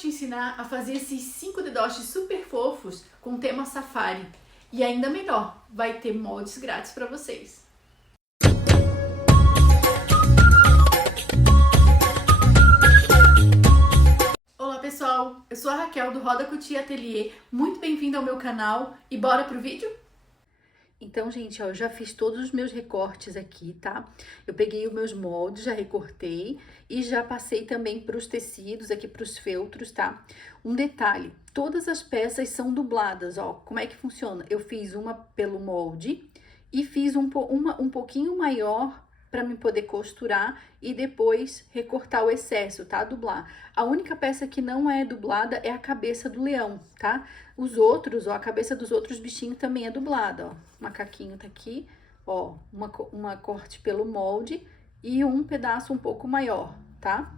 te ensinar a fazer esses 5 dedoches super fofos com tema safari. E ainda melhor, vai ter moldes grátis para vocês. Olá pessoal, eu sou a Raquel do Roda Couture Atelier, muito bem-vinda ao meu canal e bora pro vídeo? Então, gente, ó, eu já fiz todos os meus recortes aqui, tá? Eu peguei os meus moldes, já recortei e já passei também para os tecidos, aqui para os feltros, tá? Um detalhe, todas as peças são dubladas, ó. Como é que funciona? Eu fiz uma pelo molde e fiz um pouquinho maior para me poder costurar e depois recortar o excesso, tá? Dublar. A única peça que não é dublada é a cabeça do leão, tá? Os outros, ó, a cabeça dos outros bichinhos também é dublada, ó. O macaquinho tá aqui, ó, uma corte pelo molde e um pedaço um pouco maior, tá?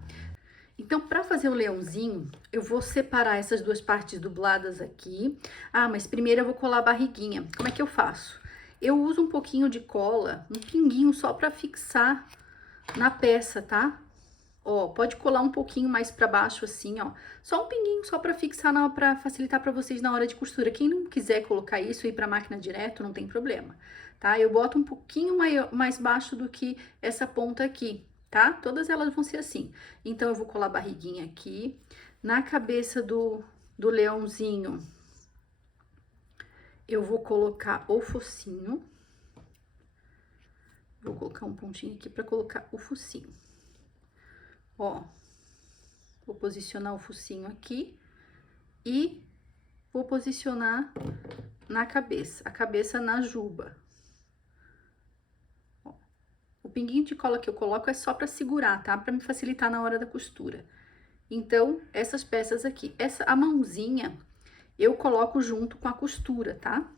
Então, para fazer o leãozinho, eu vou separar essas duas partes dubladas aqui. Ah, mas primeiro eu vou colar a barriguinha. Como é que eu faço? Eu uso um pouquinho de cola, um pinguinho só para fixar na peça, tá? Ó, pode colar um pouquinho mais para baixo assim, ó. Só um pinguinho só para fixar, para facilitar para vocês na hora de costura. Quem não quiser colocar isso e ir para a máquina direto, não tem problema, tá? Eu boto um pouquinho mais baixo do que essa ponta aqui, tá? Todas elas vão ser assim. Então, eu vou colar a barriguinha aqui. Na cabeça do leãozinho, eu vou colocar o focinho. Vou colocar um pontinho aqui para colocar o focinho. Ó, vou posicionar o focinho aqui e vou posicionar na cabeça, a cabeça na juba. Ó, o pinguinho de cola que eu coloco é só para segurar, tá? Para me facilitar na hora da costura. Então, essas peças aqui, a mãozinha, eu coloco junto com a costura, tá?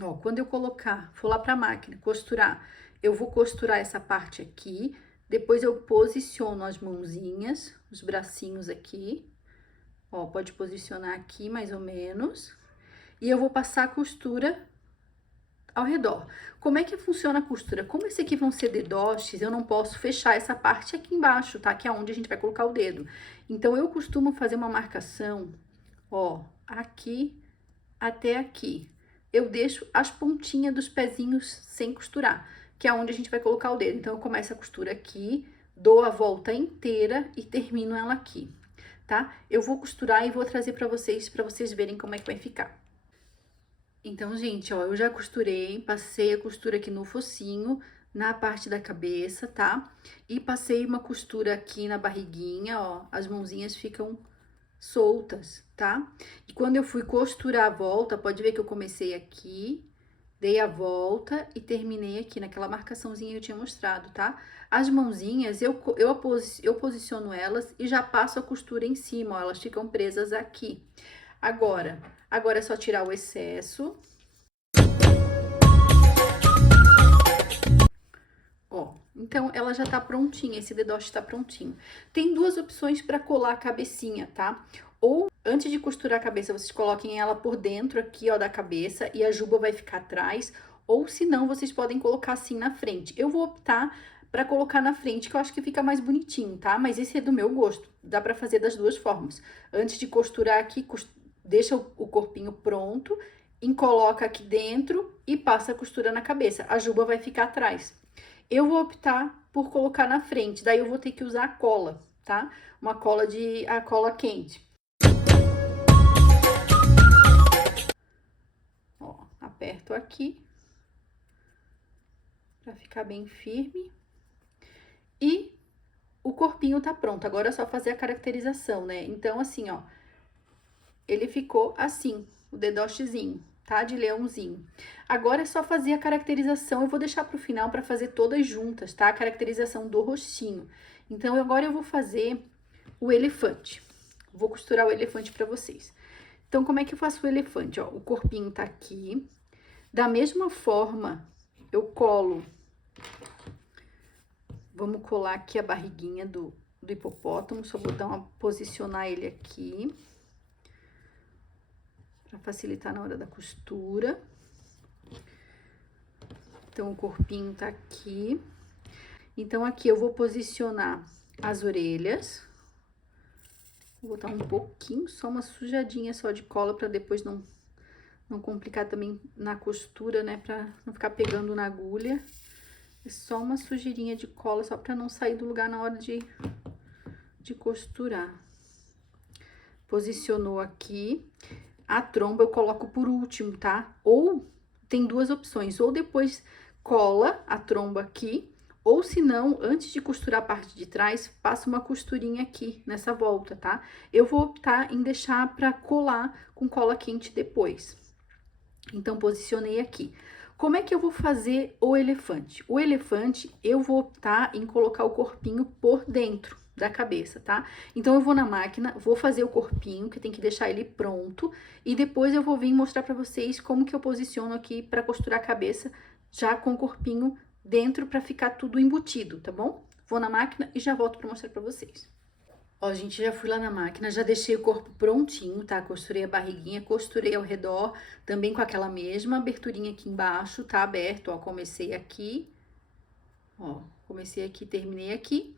Ó, quando eu for lá pra máquina costurar, eu vou costurar essa parte aqui, depois eu posiciono as mãozinhas, os bracinhos aqui, ó, pode posicionar aqui mais ou menos, e eu vou passar a costura ao redor. Como é que funciona a costura? Como esse aqui vão ser dedoches, eu não posso fechar essa parte aqui embaixo, tá? Que é onde a gente vai colocar o dedo. Então, eu costumo fazer uma marcação, ó, aqui até aqui. Eu deixo as pontinhas dos pezinhos sem costurar, que é onde a gente vai colocar o dedo. Então, eu começo a costura aqui, dou a volta inteira e termino ela aqui, tá? Eu vou costurar e vou trazer pra vocês verem como é que vai ficar. Então, gente, ó, eu já costurei, passei a costura aqui no focinho, na parte da cabeça, tá? E passei uma costura aqui na barriguinha, ó, as mãozinhas ficam soltas, tá? E quando eu fui costurar a volta, pode ver que eu comecei aqui, dei a volta e terminei aqui naquela marcaçãozinha que eu tinha mostrado, tá? As mãozinhas, eu posiciono elas e já passo a costura em cima, ó, elas ficam presas aqui. Agora é só tirar o excesso. Ó, então ela já tá prontinha, esse dedoche tá prontinho. Tem duas opções para colar a cabecinha, tá? Ou antes de costurar a cabeça, vocês coloquem ela por dentro aqui, ó, da cabeça e a juba vai ficar atrás. Ou se não, vocês podem colocar assim na frente. Eu vou optar para colocar na frente, que eu acho que fica mais bonitinho, tá? Mas esse é do meu gosto, dá para fazer das duas formas. Antes de costurar aqui, deixa o corpinho pronto, coloca aqui dentro e passa a costura na cabeça. A juba vai ficar atrás. Eu vou optar por colocar na frente, daí eu vou ter que usar a cola, tá? Uma cola a cola quente. Ó, aperto aqui pra ficar bem firme. E o corpinho tá pronto, agora é só fazer a caracterização, né? Então, assim, ó, ele ficou assim, o dedochezinho, tá? De leãozinho. Agora é só fazer a caracterização, eu vou deixar pro final pra fazer todas juntas, tá? A caracterização do rostinho. Então, agora eu vou fazer o elefante. Vou costurar o elefante pra vocês. Então, como é que eu faço o elefante? Ó, o corpinho tá aqui. Da mesma forma, eu colo... Vamos colar aqui a barriguinha do hipopótamo, só vou posicionar ele aqui, para facilitar na hora da costura. Então, o corpinho tá aqui. Então, aqui eu vou posicionar as orelhas. Vou botar um pouquinho, só uma sujadinha só de cola pra depois não complicar também na costura, né? Pra não ficar pegando na agulha. É só uma sujeirinha de cola, só pra não sair do lugar na hora de costurar. Posicionou aqui. A tromba eu coloco por último, tá? Ou tem duas opções, ou depois cola a tromba aqui, ou se não, antes de costurar a parte de trás, passa uma costurinha aqui nessa volta, tá? Eu vou optar em deixar pra colar com cola quente depois. Então, posicionei aqui. Como é que eu vou fazer o elefante? O elefante, eu vou optar em colocar o corpinho por dentro da cabeça, tá? Então, eu vou na máquina, vou fazer o corpinho, que tem que deixar ele pronto, e depois eu vou vir mostrar pra vocês como que eu posiciono aqui pra costurar a cabeça, já com o corpinho dentro, pra ficar tudo embutido, tá bom? Vou na máquina e já volto pra mostrar pra vocês. Ó, gente, já fui lá na máquina, já deixei o corpo prontinho, tá? Costurei a barriguinha, costurei ao redor, também com aquela mesma aberturinha aqui embaixo, tá aberto, ó, comecei aqui, terminei aqui.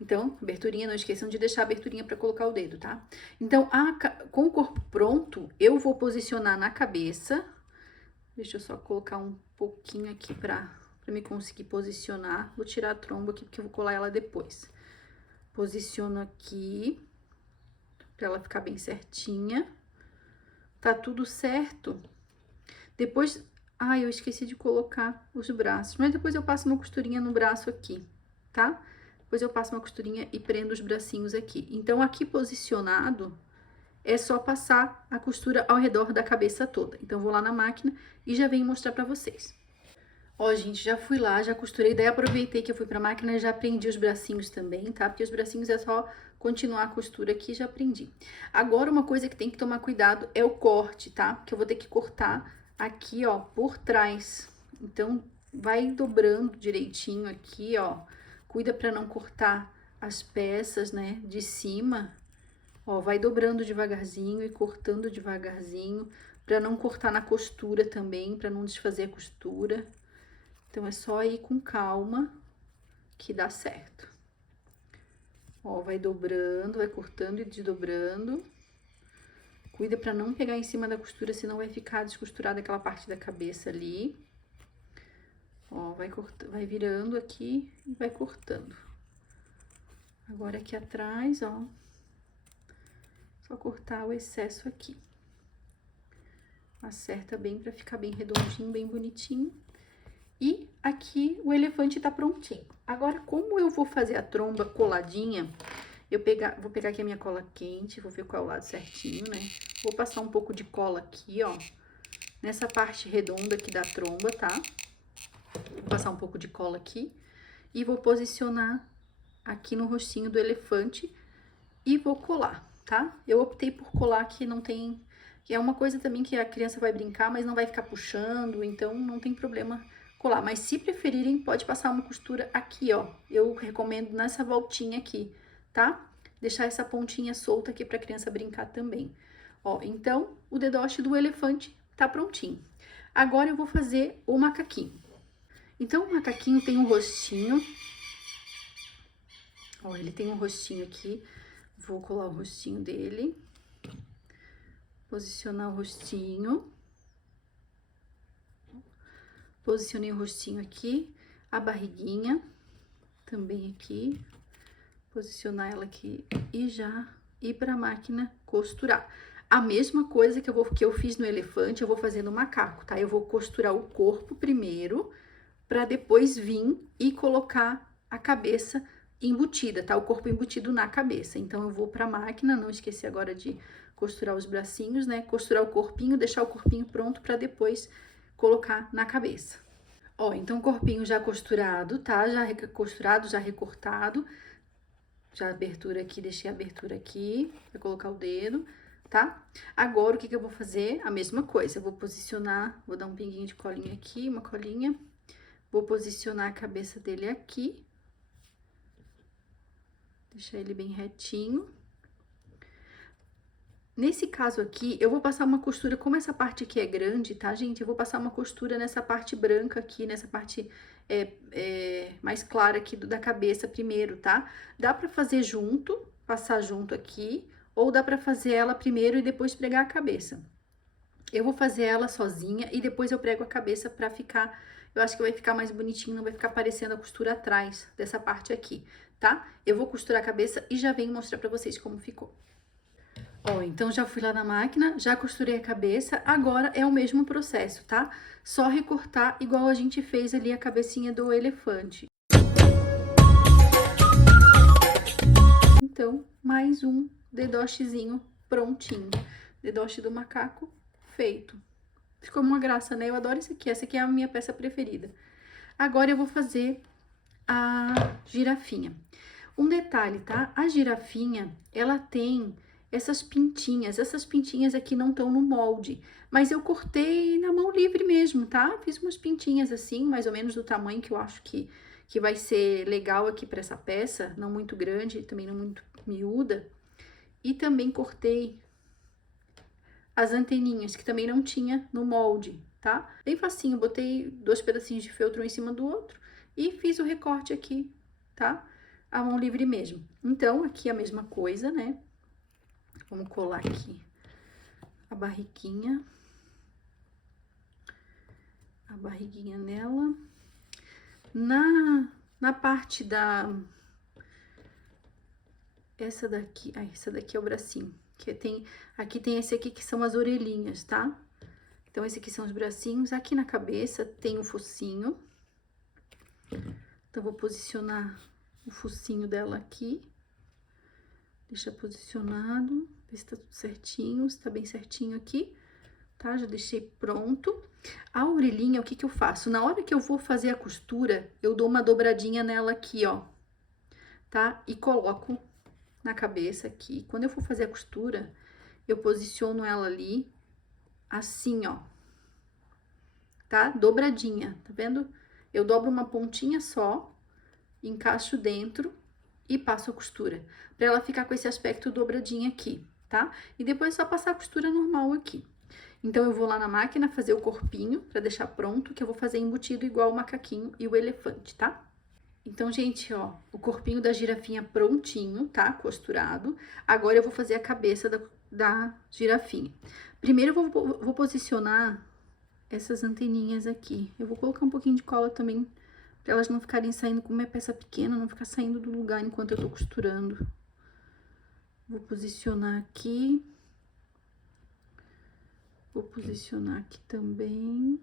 Então, aberturinha, não esqueçam de deixar a aberturinha pra colocar o dedo, tá? Então, com o corpo pronto, eu vou posicionar na cabeça. Deixa eu só colocar um pouquinho aqui pra me conseguir posicionar. Vou tirar a tromba aqui, porque eu vou colar ela depois. Posiciono aqui, pra ela ficar bem certinha. Tá tudo certo. Depois, eu esqueci de colocar os braços, mas depois eu passo uma costurinha no braço aqui, tá? Depois eu passo uma costurinha e prendo os bracinhos aqui. Então, aqui posicionado, é só passar a costura ao redor da cabeça toda. Então, vou lá na máquina e já venho mostrar pra vocês. Ó, gente, já fui lá, já costurei, daí aproveitei que eu fui pra máquina e já prendi os bracinhos também, tá? Porque os bracinhos é só continuar a costura aqui, já prendi. Agora, uma coisa que tem que tomar cuidado é o corte, tá? Porque eu vou ter que cortar aqui, ó, por trás. Então, vai dobrando direitinho aqui, ó. Cuida pra não cortar as peças, né, de cima. Ó, vai dobrando devagarzinho e cortando devagarzinho, pra não cortar na costura também, pra não desfazer a costura. Então, é só ir com calma que dá certo. Ó, vai dobrando, vai cortando e desdobrando. Cuida pra não pegar em cima da costura, senão vai ficar descosturada aquela parte da cabeça ali. Ó, vai virando aqui e vai cortando. Agora aqui atrás, ó. Só cortar o excesso aqui. Acerta bem pra ficar bem redondinho, bem bonitinho. E aqui o elefante tá prontinho. Agora, como eu vou fazer a tromba coladinha, vou pegar aqui a minha cola quente, vou ver qual é o lado certinho, né? Vou passar um pouco de cola aqui, ó, nessa parte redonda aqui da tromba, tá? Vou passar um pouco de cola aqui e vou posicionar aqui no rostinho do elefante e vou colar, tá? Eu optei por colar que não tem... que é uma coisa também que a criança vai brincar, mas não vai ficar puxando, então não tem problema colar. Mas se preferirem, pode passar uma costura aqui, ó. Eu recomendo nessa voltinha aqui, tá? Deixar essa pontinha solta aqui pra criança brincar também. Ó, então, o dedoche do elefante tá prontinho. Agora eu vou fazer o macaquinho. Então, o macaquinho tem um rostinho. Ó, ele tem um rostinho aqui. Vou colar o rostinho dele. Posicionar o rostinho. Posicionei o rostinho aqui, a barriguinha também aqui, posicionar ela aqui e já ir pra máquina costurar. A mesma coisa que eu fiz no elefante, eu vou fazer no macaco, tá? Eu vou costurar o corpo primeiro, pra depois vir e colocar a cabeça embutida, tá? O corpo embutido na cabeça. Então, eu vou pra máquina, não esqueci agora de costurar os bracinhos, né? Costurar o corpinho, deixar o corpinho pronto pra depois colocar na cabeça. Ó, então o corpinho já costurado, tá? Já costurado, já recortado. Já a abertura aqui, deixei a abertura aqui pra colocar o dedo, tá? Agora, o que que eu vou fazer? A mesma coisa, eu vou posicionar, vou dar um pinguinho de colinha aqui, uma colinha. Vou posicionar a cabeça dele aqui. Deixar ele bem retinho. Nesse caso aqui, eu vou passar uma costura, como essa parte aqui é grande, tá, gente? Eu vou passar uma costura nessa parte branca aqui, nessa parte mais clara aqui da cabeça primeiro, tá? Dá pra fazer junto, passar junto aqui, ou dá pra fazer ela primeiro e depois pregar a cabeça. Eu vou fazer ela sozinha e depois eu prego a cabeça pra ficar, eu acho que vai ficar mais bonitinho, não vai ficar aparecendo a costura atrás dessa parte aqui, tá? Eu vou costurar a cabeça e já venho mostrar pra vocês como ficou. Ó, então já fui lá na máquina, já costurei a cabeça, agora é o mesmo processo, tá? Só recortar igual a gente fez ali a cabecinha do elefante. Então, mais um dedochezinho prontinho. Dedoche do macaco feito. Ficou uma graça, né? Eu adoro esse aqui, essa aqui é a minha peça preferida. Agora eu vou fazer a girafinha. Um detalhe, tá? A girafinha, ela tem essas pintinhas aqui não estão no molde, mas eu cortei na mão livre mesmo, tá? Fiz umas pintinhas assim, mais ou menos do tamanho que eu acho que vai ser legal aqui para essa peça, não muito grande, também não muito miúda. E também cortei as anteninhas, que também não tinha no molde, tá? Bem facinho, botei 2 pedacinhos de feltro um em cima do outro e fiz o recorte aqui, tá? A mão livre mesmo. Então, aqui a mesma coisa, né? Vamos colar aqui a barriguinha. A barriguinha nela. Na parte da... essa daqui é o bracinho. Aqui tem esse aqui que são as orelhinhas, tá? Então, esse aqui são os bracinhos. Aqui na cabeça tem o focinho. Então, vou posicionar o focinho dela aqui. Deixa posicionado. Ver se tá tudo certinho, se tá bem certinho aqui. Tá? Já deixei pronto. A orelhinha, o que que eu faço? Na hora que eu vou fazer a costura, eu dou uma dobradinha nela aqui, ó. Tá? E coloco na cabeça aqui. Quando eu for fazer a costura, eu posiciono ela ali, assim, ó. Tá? Dobradinha, tá vendo? Eu dobro uma pontinha só, encaixo dentro e passo a costura, pra ela ficar com esse aspecto dobradinha aqui, tá? E depois é só passar a costura normal aqui. Então, eu vou lá na máquina fazer o corpinho pra deixar pronto, que eu vou fazer embutido igual o macaquinho e o elefante, tá? Então, gente, ó, o corpinho da girafinha prontinho, tá? Costurado. Agora, eu vou fazer a cabeça da girafinha. Primeiro, eu vou posicionar essas anteninhas aqui. Eu vou colocar um pouquinho de cola também, pra elas não ficarem saindo, como é peça pequena, não ficar saindo do lugar enquanto eu tô costurando. Vou posicionar aqui. Vou posicionar aqui também.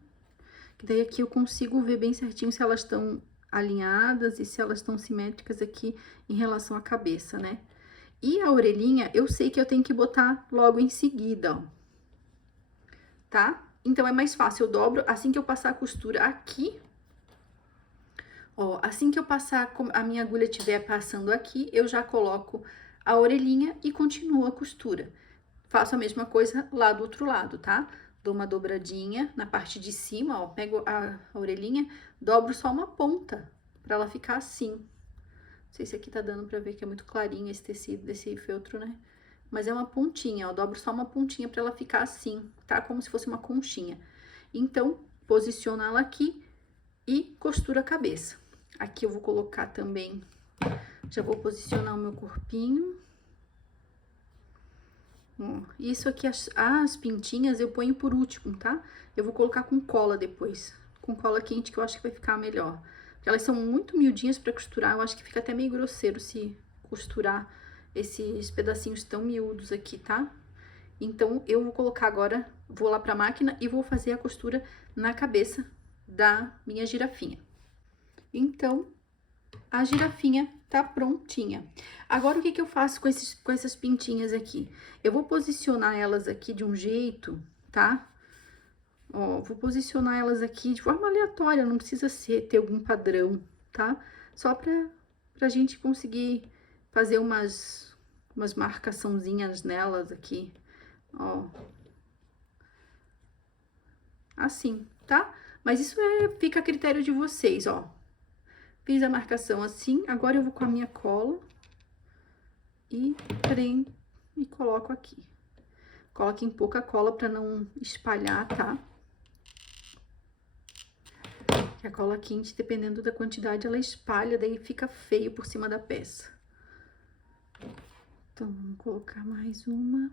Que daí aqui eu consigo ver bem certinho se elas estão alinhadas e se elas estão simétricas aqui em relação à cabeça, né? E a orelhinha, eu sei que eu tenho que botar logo em seguida, ó. Tá? Então, é mais fácil, eu dobro assim que eu passar a costura aqui. Ó, assim que eu passar, a minha agulha estiver passando aqui, eu já coloco a orelhinha e continuo a costura. Faço a mesma coisa lá do outro lado, tá? Dou uma dobradinha na parte de cima, ó, pego a orelhinha, dobro só uma ponta, pra ela ficar assim. Não sei se aqui tá dando pra ver que é muito clarinho esse tecido desse feltro, né? Mas é uma pontinha, ó, dobro só uma pontinha pra ela ficar assim, tá? Como se fosse uma conchinha. Então, posiciono ela aqui e costuro a cabeça. Aqui eu vou colocar também, já vou posicionar o meu corpinho. Ó, isso aqui, as pintinhas eu ponho por último, tá? Eu vou colocar com cola depois, com cola quente, que eu acho que vai ficar melhor. Porque elas são muito miudinhas pra costurar, eu acho que fica até meio grosseiro se costurar esses pedacinhos tão miúdos aqui, tá? Então, eu vou colocar agora, vou lá pra máquina e vou fazer a costura na cabeça da minha girafinha. Então, a girafinha tá prontinha. Agora, o que que eu faço com essas pintinhas aqui? Eu vou posicionar elas aqui de um jeito, tá? Ó, vou posicionar elas aqui de forma aleatória, não precisa ter algum padrão, tá? Só pra gente conseguir fazer umas marcaçãozinhas nelas aqui, ó. Assim, tá? Mas isso fica a critério de vocês, ó. Fiz a marcação assim, agora eu vou com a minha cola e prendo e coloco aqui. Coloquem pouca cola pra não espalhar, tá? Que a cola quente, dependendo da quantidade, ela espalha, daí fica feio por cima da peça. Então, vamos colocar mais uma.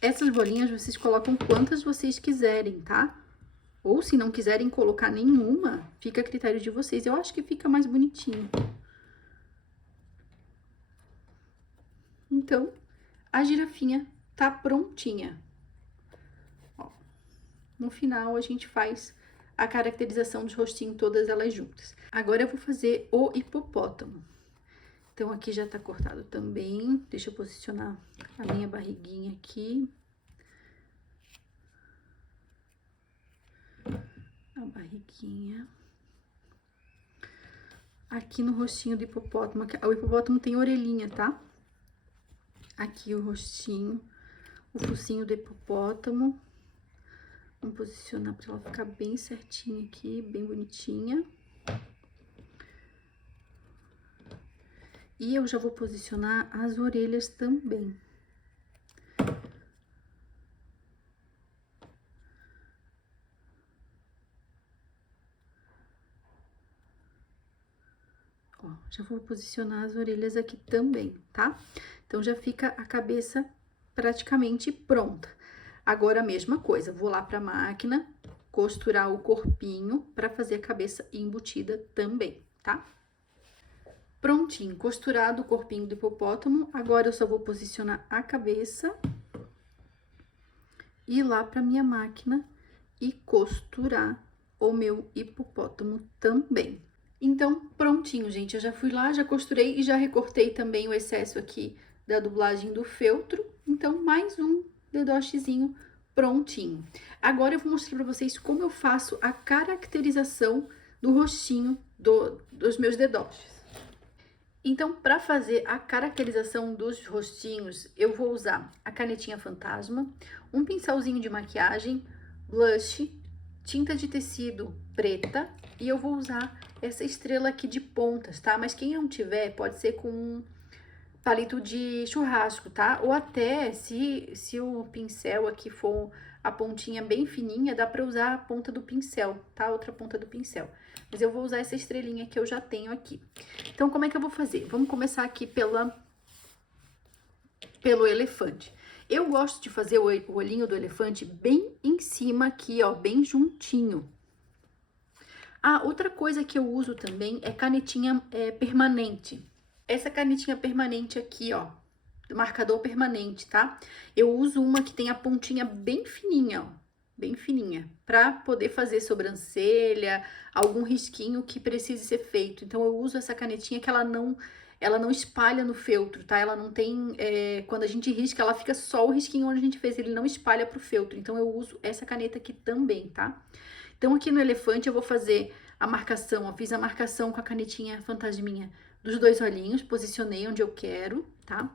Essas bolinhas vocês colocam quantas vocês quiserem, tá? Ou se não quiserem colocar nenhuma, fica a critério de vocês. Eu acho que fica mais bonitinho. Então, a girafinha tá prontinha. Ó, no final, a gente faz a caracterização dos rostinhos, todas elas juntas. Agora eu vou fazer o hipopótamo. Então, aqui já tá cortado também. Deixa eu posicionar a minha barriguinha aqui. A barriguinha. Aqui no rostinho do hipopótamo. O hipopótamo tem orelhinha, tá? Aqui o rostinho, o focinho do hipopótamo. Vamos posicionar pra ela ficar bem certinha aqui, bem bonitinha. E eu já vou posicionar as orelhas também. Ó, já vou posicionar as orelhas aqui também, tá? Então, já fica a cabeça praticamente pronta. Agora, a mesma coisa, vou lá pra máquina, costurar o corpinho pra fazer a cabeça embutida também, tá? Prontinho, costurado o corpinho do hipopótamo. Agora, eu só vou posicionar a cabeça, ir lá pra minha máquina e costurar o meu hipopótamo também. Então, prontinho, gente. Eu já fui lá, já costurei e já recortei também o excesso aqui da dublagem do feltro. Então, mais um dedochezinho prontinho. Agora, eu vou mostrar pra vocês como eu faço a caracterização do rostinho dos meus dedoches. Então, para fazer a caracterização dos rostinhos, eu vou usar a canetinha fantasma, um pincelzinho de maquiagem, blush, tinta de tecido preta e eu vou usar essa estrela aqui de pontas, tá? Mas quem não tiver, pode ser com um palito de churrasco, tá? Ou até, se o pincel aqui for a pontinha bem fininha, dá pra usar a ponta do pincel, tá? Outra ponta do pincel. Mas eu vou usar essa estrelinha que eu já tenho aqui. Então, como é que eu vou fazer? Vamos começar aqui pelo elefante. Eu gosto de fazer o olhinho do elefante bem em cima aqui, ó, bem juntinho. Ah, outra coisa que eu uso também é canetinha permanente. Essa canetinha permanente aqui, ó, marcador permanente, tá? Eu uso uma que tem a pontinha bem fininha, ó, bem fininha, pra poder fazer sobrancelha, algum risquinho que precise ser feito. Então, eu uso essa canetinha que ela não espalha no feltro, tá? Ela não tem, quando a gente risca, ela fica só o risquinho onde a gente fez, ele não espalha pro feltro. Então, eu uso essa caneta aqui também, tá? Então, aqui no elefante, eu vou fazer a marcação, ó, fiz a marcação com a canetinha fantasminha dos dois olhinhos, posicionei onde eu quero, tá?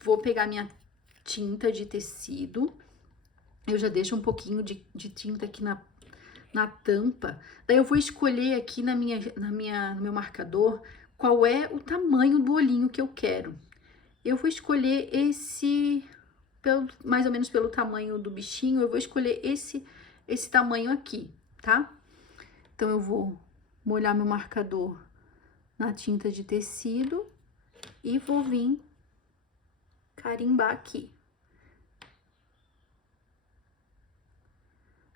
Vou pegar minha tinta de tecido, eu já deixo um pouquinho de tinta aqui na tampa, daí eu vou escolher aqui no meu marcador qual é o tamanho do olhinho que eu quero. Eu vou escolher esse, mais ou menos pelo tamanho do bichinho, eu vou escolher esse tamanho aqui, tá? Então, eu vou molhar meu marcador na tinta de tecido e vou vir carimbar aqui.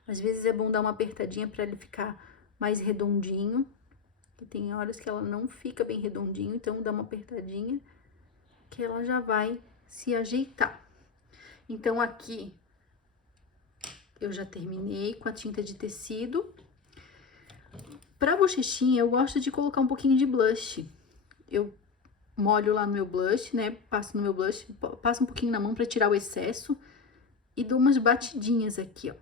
Às vezes é bom dar uma apertadinha para ele ficar mais redondinho, que tem horas que ela não fica bem redondinho, então dá uma apertadinha que ela já vai se ajeitar. Então, aqui eu já terminei com a tinta de tecido. Pra bochechinha, eu gosto de colocar um pouquinho de blush. Eu molho lá no meu blush, né? Passo no meu blush, passo um pouquinho na mão pra tirar o excesso e dou umas batidinhas aqui, ó.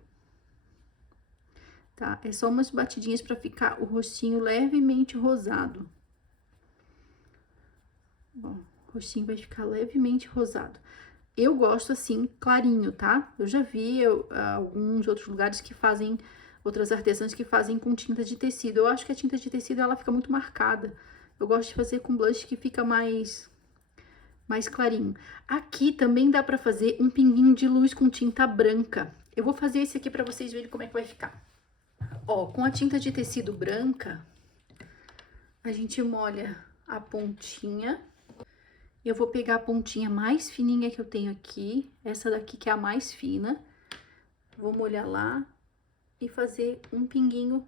Tá? É só umas batidinhas pra ficar o rostinho levemente rosado. Ó, o rostinho vai ficar levemente rosado. Eu gosto assim, clarinho, tá? Eu já vi alguns outros lugares que fazem, outras artesãs que fazem com tinta de tecido. Eu acho que a tinta de tecido, ela fica muito marcada. Eu gosto de fazer com blush que fica mais clarinho. Aqui também dá pra fazer um pinguinho de luz com tinta branca. Eu vou fazer esse aqui pra vocês verem como é que vai ficar. Ó, com a tinta de tecido branca, a gente molha a pontinha. Eu vou pegar a pontinha mais fininha que eu tenho aqui, essa daqui que é a mais fina. Vou molhar lá e fazer um pinguinho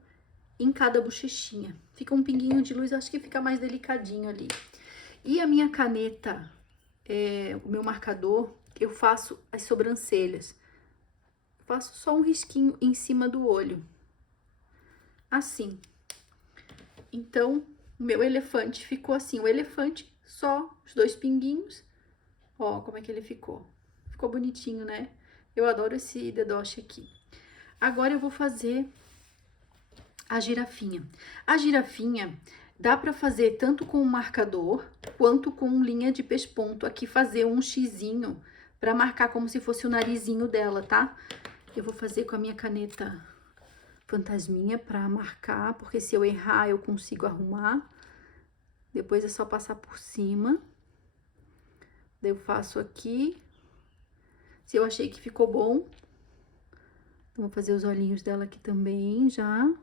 em cada bochechinha. Fica um pinguinho de luz, acho que fica mais delicadinho ali. E a minha caneta, o meu marcador, eu faço as sobrancelhas. Faço só um risquinho em cima do olho. Assim. Então, o meu elefante ficou assim. O elefante, só os dois pinguinhos. Ó, como é que ele ficou. Ficou bonitinho, né? Eu adoro esse dedoche aqui. Agora eu vou fazer a girafinha. A girafinha dá pra fazer tanto com o marcador, quanto com linha de pesponto. Aqui fazer um xizinho pra marcar como se fosse o narizinho dela, tá? Eu vou fazer com a minha caneta fantasminha pra marcar, porque se eu errar eu consigo arrumar. Depois é só passar por cima. Daí eu faço aqui. Se eu achei que ficou bom. Então, vou fazer os olhinhos dela aqui também, já.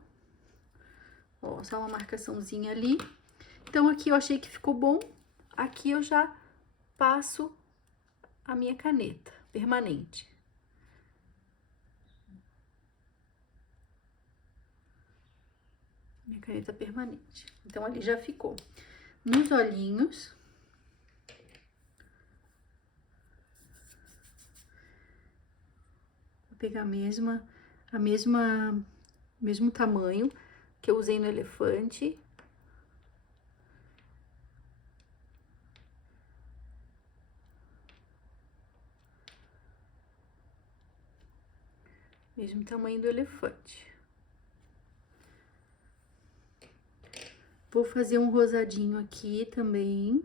Ó, só uma marcaçãozinha ali. Então, aqui eu achei que ficou bom. Aqui eu já passo a minha caneta permanente. Minha caneta permanente. Então, ali já ficou. Nos olhinhos. Vou pegar mesmo tamanho que eu usei no elefante. Mesmo tamanho do elefante. Vou fazer um rosadinho aqui também.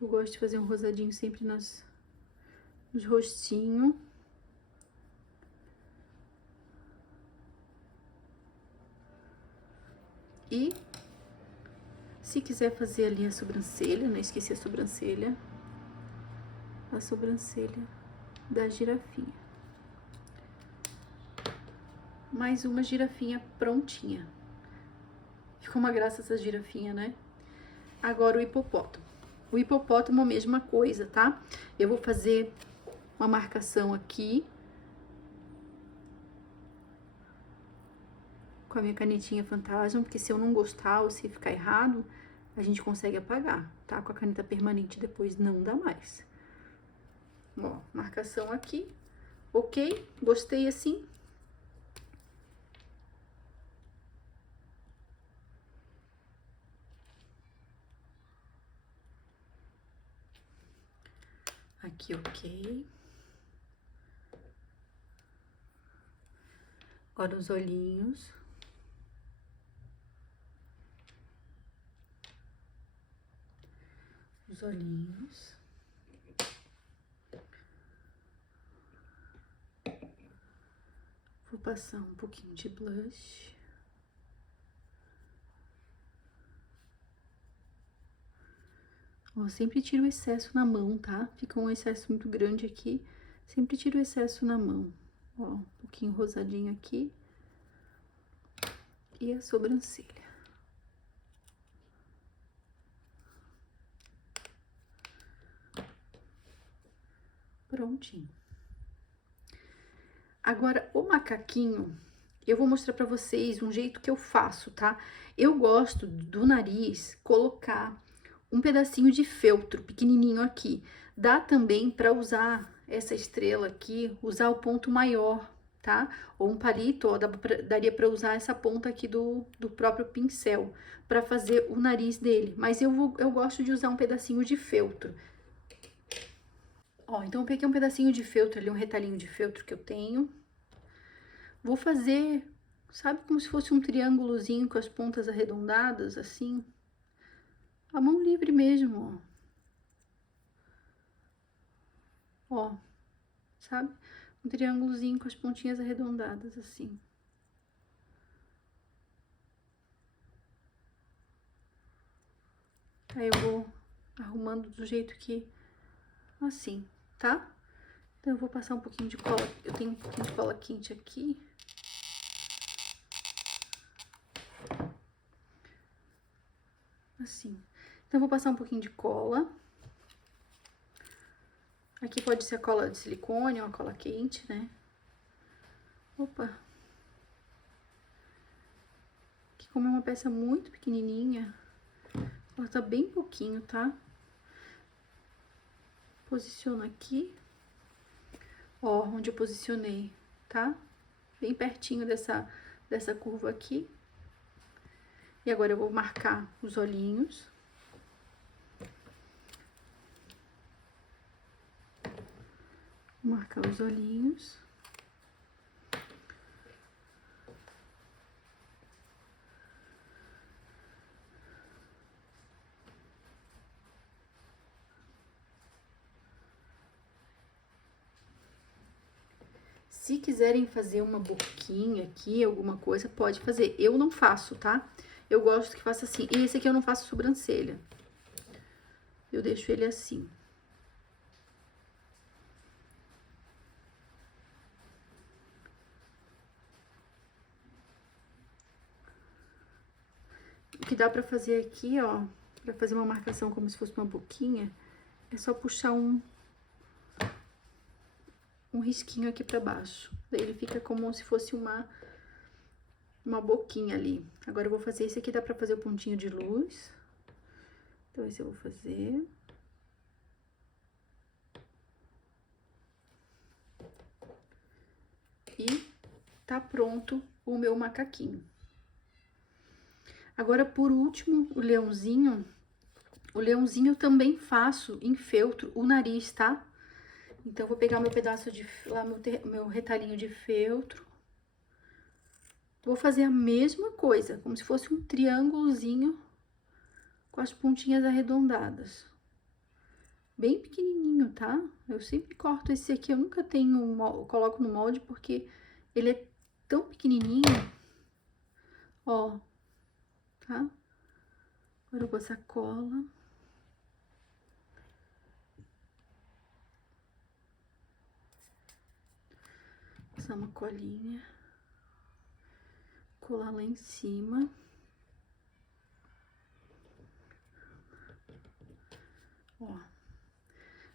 Eu gosto de fazer um rosadinho sempre nos rostinhos. E se quiser fazer ali a sobrancelha, não esqueci a sobrancelha da girafinha. Mais uma girafinha prontinha. Ficou uma graça essa girafinha, né? Agora o hipopótamo. O hipopótamo, a mesma coisa, tá? Eu vou fazer uma marcação aqui. Com a minha canetinha fantasma, porque se eu não gostar ou se ficar errado, a gente consegue apagar, tá? Com a caneta permanente depois não dá mais. Ó, marcação aqui. Ok? Gostei assim? Aqui, ok. Agora os olhinhos. Os olhinhos. Vou passar um pouquinho de blush. Ó, sempre tiro o excesso na mão, tá? Fica um excesso muito grande aqui. Sempre tiro o excesso na mão. Ó, um pouquinho rosadinho aqui. E a sobrancelha. Prontinho. Agora, o macaquinho, eu vou mostrar pra vocês um jeito que eu faço, tá? Eu gosto do nariz colocar um pedacinho de feltro pequenininho aqui. Dá também pra usar essa estrela aqui, usar o ponto maior, tá? Ou um palito, ó, daria pra usar essa ponta aqui do próprio pincel pra fazer o nariz dele. Mas eu gosto de usar um pedacinho de feltro. Ó, então eu peguei um pedacinho de feltro ali, um retalhinho de feltro que eu tenho. Vou fazer, sabe, como se fosse um triângulozinho com as pontas arredondadas, assim. A mão livre mesmo, ó. Ó, sabe? Um triângulozinho com as pontinhas arredondadas, assim. Aí eu vou arrumando do jeito que, assim, tá? Então eu vou passar um pouquinho de cola, eu tenho um pouquinho de cola quente aqui. assim. Então, eu vou passar um pouquinho de cola. Aqui pode ser a cola de silicone ou a cola quente, né? Opa! Aqui, como é uma peça muito pequenininha, ela tá bem pouquinho, tá? Posiciono aqui. Ó, onde eu posicionei, tá? Bem pertinho dessa curva aqui. E agora eu vou marcar os olhinhos. Vou marcar os olhinhos. Se quiserem fazer uma boquinha aqui, alguma coisa, pode fazer. Eu não faço, tá? Eu gosto que faça assim. E esse aqui eu não faço sobrancelha. Eu deixo ele assim. O que dá pra fazer aqui, ó, pra fazer uma marcação como se fosse uma boquinha, é só puxar um risquinho aqui pra baixo. Daí ele fica como se fosse uma boquinha ali. Agora eu vou fazer esse aqui, dá pra fazer o pontinho de luz. Então esse eu vou fazer. E tá pronto o meu macaquinho. Agora, por último, o leãozinho. O leãozinho eu também faço em feltro o nariz, tá? Então, eu vou pegar meu pedaço de... lá, meu retalhinho de feltro. Vou fazer a mesma coisa, como se fosse um triângulozinho com as pontinhas arredondadas. Bem pequenininho, tá? Eu sempre corto esse aqui, eu nunca tenho, coloco no molde porque ele é tão pequenininho. Ó, tá? Agora eu vou passar cola. Passar uma colinha. Colar lá em cima. Ó.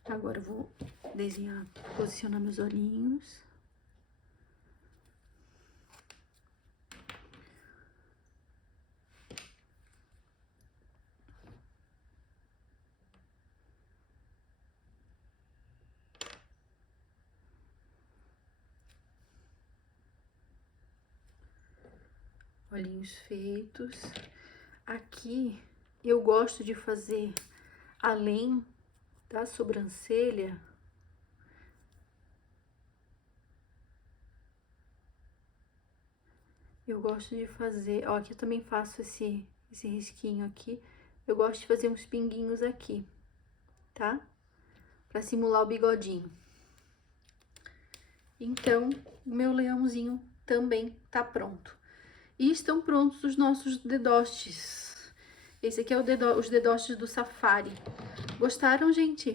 Agora eu vou desenhar, posicionar meus olhinhos. Olhinhos feitos. Aqui eu gosto de fazer, além da sobrancelha, eu gosto de fazer, ó, aqui eu também faço esse risquinho aqui. Eu gosto de fazer uns pinguinhos aqui, tá? Pra simular o bigodinho. Então, o meu leãozinho também tá pronto. E estão prontos os nossos dedostes. Esse aqui é os dedostes do Safari. Gostaram, gente?